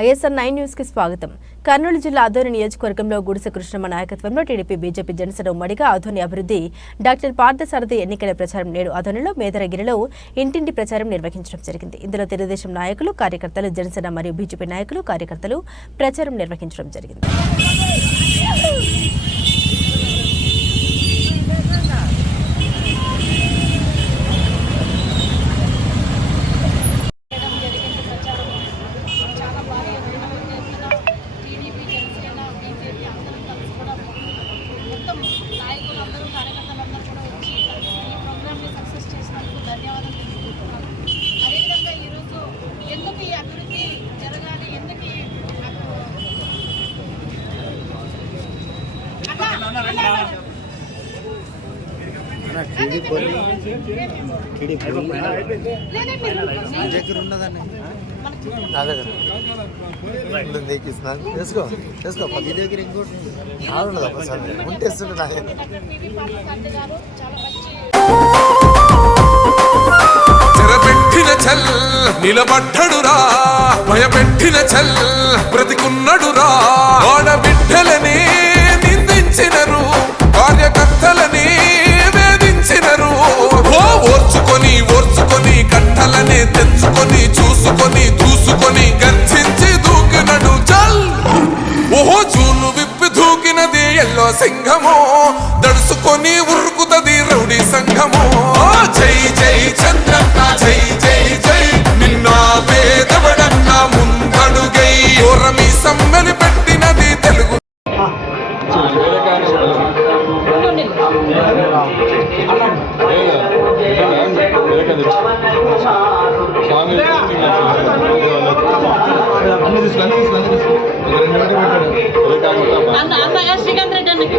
ISR nine న్యూస్కి స్వాగతం. కర్నూలు జిల్లా ఆధ్వర్య నియోజకవర్గంలో గుడిసె కృష్ణమ్మ నాయకత్వంలో టీడీపీ బీజేపీ జనసేన ఉమ్మడిగా ఆదోని అభివృద్ధి. డాక్టర్ పార్థసారథి ఎన్నికల ప్రచారం నేడు ఆధ్వర్యంలో మేదరగిరిలో ఇంటింటి ప్రచారం నిర్వహించడం జరిగింది. ఇందులో తెలుగుదేశం నాయకులు కార్యకర్తలు జనసేన మరియు బీజేపీ నాయకులు కార్యకర్తలు ప్రచారం నిర్వహించడం జరిగింది చేయడం జరిగింది ప్రచారం చాలా బాగా వినడం చేసిన టీడీపీ జనసేన బీజేపీ అందరం కలిసి కూడా మొత్తం నాయకులు అందరూ కార్యకర్తలు అందరూ కూడా వచ్చి ఈ ప్రోగ్రామ్ని సక్సెస్ చేసినందుకు ధన్యవాదాలు తెలుపుకుంటున్నాను అదేవిధంగా ఈరోజు ఎందుకు ఈ అభివృద్ధి జరగాలి ఎందుకు ఈ అన్నా, అన్నా, అన్నా. లేదండి దగ్గర ఉన్నదండి నా దగ్గర. ఉంది, నీకు ఇస్తున్నాను చేసుకో చేసుకో పది దగ్గర ఇంకోటి ఆడుండదు నా చల్ నిలబడ్డడురా. భయపెట్టిన చల్ బ్రతికున్నడురా. దడుసుకొని ఉరుకుతది రౌడీ సంఘము. జై జై చంద్రన్న జై జై జై. నిన్న పేదవడన్న ముందడుగై. ఓరమి సమ్మెలి పెట్టినది తెలుగు. అన్న అన్న శ్రీకాంత్ రెడ్డి అన్నకి?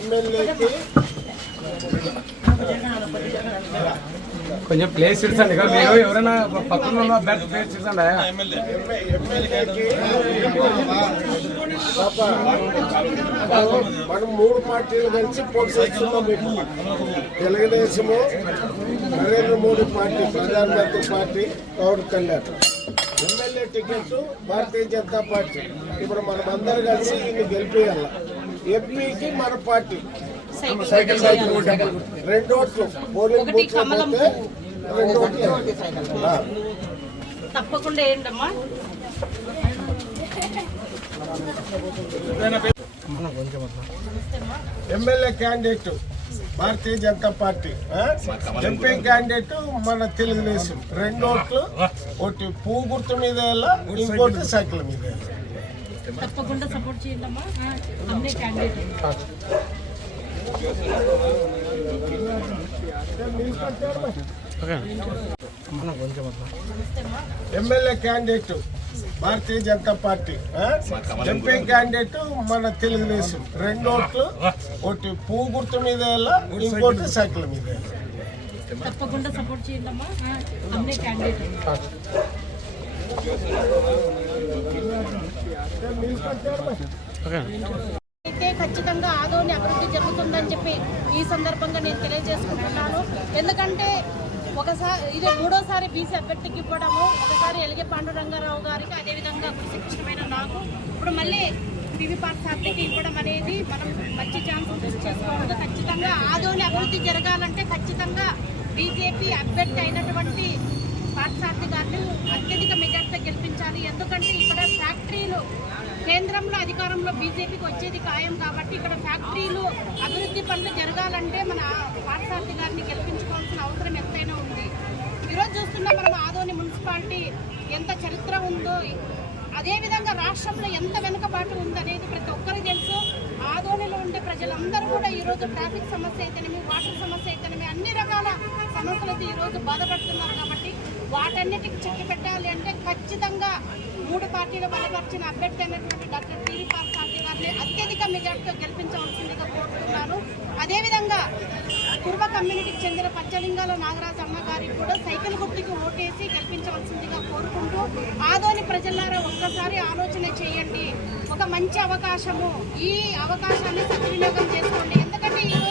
ఎమ్మెల్యేకి కొంచెం ప్లేస్ ఇక మీరు ఎవరైనా పక్కన ఉన్న బెడ్ ప్లేస్ పాప, మనం మూడు పార్టీలు కలిసి పోటీ చేస్తున్నాం తెలుగుదేశము నరేంద్ర మోడీ పార్టీ ప్రధానమంత్రి party Pawan Kalyan. MLA ticket Bharatiya Janata party. ఇప్పుడు మనం అందరు కలిసి ఇన్ని గెలిపేయాల? ఎంపీకి మన పార్టీ. సైకిల్ రెండు ఓట్లు. పోలింగ్ రెండు ఓట్లు. తప్పకుండా ఏంటమ్మా MLA candidate Bharatiya Janata party? MP candidate మన తెలుగుదేశం. రెండు ఓట్లు. ఒకటి పువ్వు గుర్తు మీద ఇంకోటి సైకిల్ మీద. తప్పకుండా సపోర్ట్ చేయండమ్మా. అమ్మే candidate MLA candidate Bharatiya Janata party? MP candidate మన తెలుగుదేశం. రెండు ఓట్లు ఒకటి పువ్వు గుర్తు మీద ఇంకోటి సైకిల్ మీద. తప్పకుండా సపోర్ట్ చేయండమ్మా. అమ్మే క్యాండిడేట్ అయితే ఖచ్చితంగా ఆదోని అభివృద్ధి జరుగుతుందని చెప్పి ఈ సందర్భంగా నేను తెలియజేసుకుంటున్నాను. ఎందుకంటే ఒకసారి ఇది మూడోసారి బీసీ అభ్యర్థికి ఇవ్వడము ఒకసారి ఎలిగే పాండురంగారావు గారికి అదేవిధంగా కృషికృష్ణమైన నాకు. ఇప్పుడు మళ్ళీ పివి పాఠశాలకి ఇవ్వడం అనేది మనం మంచి ఛాన్స్ చేసుకోవాలి. ఖచ్చితంగా ఆదోని అభివృద్ధి జరగాలంటే ఖచ్చితంగా బీజేపీ అభ్యర్థి అయినటువంటి పాఠశాఖ గారిని అత్యధిక మెజార్టీతో గెలిపించాలి. ఎందుకంటే ఇక్కడ ఫ్యాక్టరీలు కేంద్రంలో అధికారంలో బీజేపీకి వచ్చేది ఖాయం కాబట్టి ఇక్కడ ఫ్యాక్టరీలు అభివృద్ధి పనులు జరగాలంటే మన పాఠశాఖ గారిని గెలిపించుకోవాల్సిన అవసరం ఎంతైనా ఉంది. ఈరోజు చూస్తున్న మనం ఆదోని మున్సిపాలిటీ ఎంత చరిత్ర ఉందో అదేవిధంగా రాష్ట్రంలో ఎంత వెనుకబాటు ఉందనేది ప్రతి ఒక్కరికి తెలుసు. ఆదోనిలో ఉండే ప్రజలందరూ కూడా ఈరోజు ట్రాఫిక్ సమస్య అయితేనేమి వాటర్ సమస్య అయితేనేమి అన్ని రకాల సమస్యలతో ఈరోజు బాధపడుతున్నారు కాబట్టి వాటన్నిటికి చెక్కి పెట్టాలి అంటే ఖచ్చితంగా మూడు పార్టీలు బలపరిచిన అభ్యర్థి అనేటువంటి డాక్టర్ పివి పాల్సాంతి గారిని అత్యధిక మెజార్టీతో గెలిపించవలసిందిగా కోరుతున్నాను. అదేవిధంగా పూర్వ కమ్యూనిటీకి చెందిన పచ్చలింగాల నాగరాజ్ అమ్మ గారికి కూడా సైకిల్ గుర్తుకి ఓటేసి గెలిపించవలసిందిగా కోరుకుంటూ ఆదోని ప్రజలారా ఒక్కసారి ఆలోచన చేయండి. ఒక మంచి అవకాశము. ఈ అవకాశాన్ని సద్వినియోగం చేసుకోండి. ఎందుకంటే ఈరోజు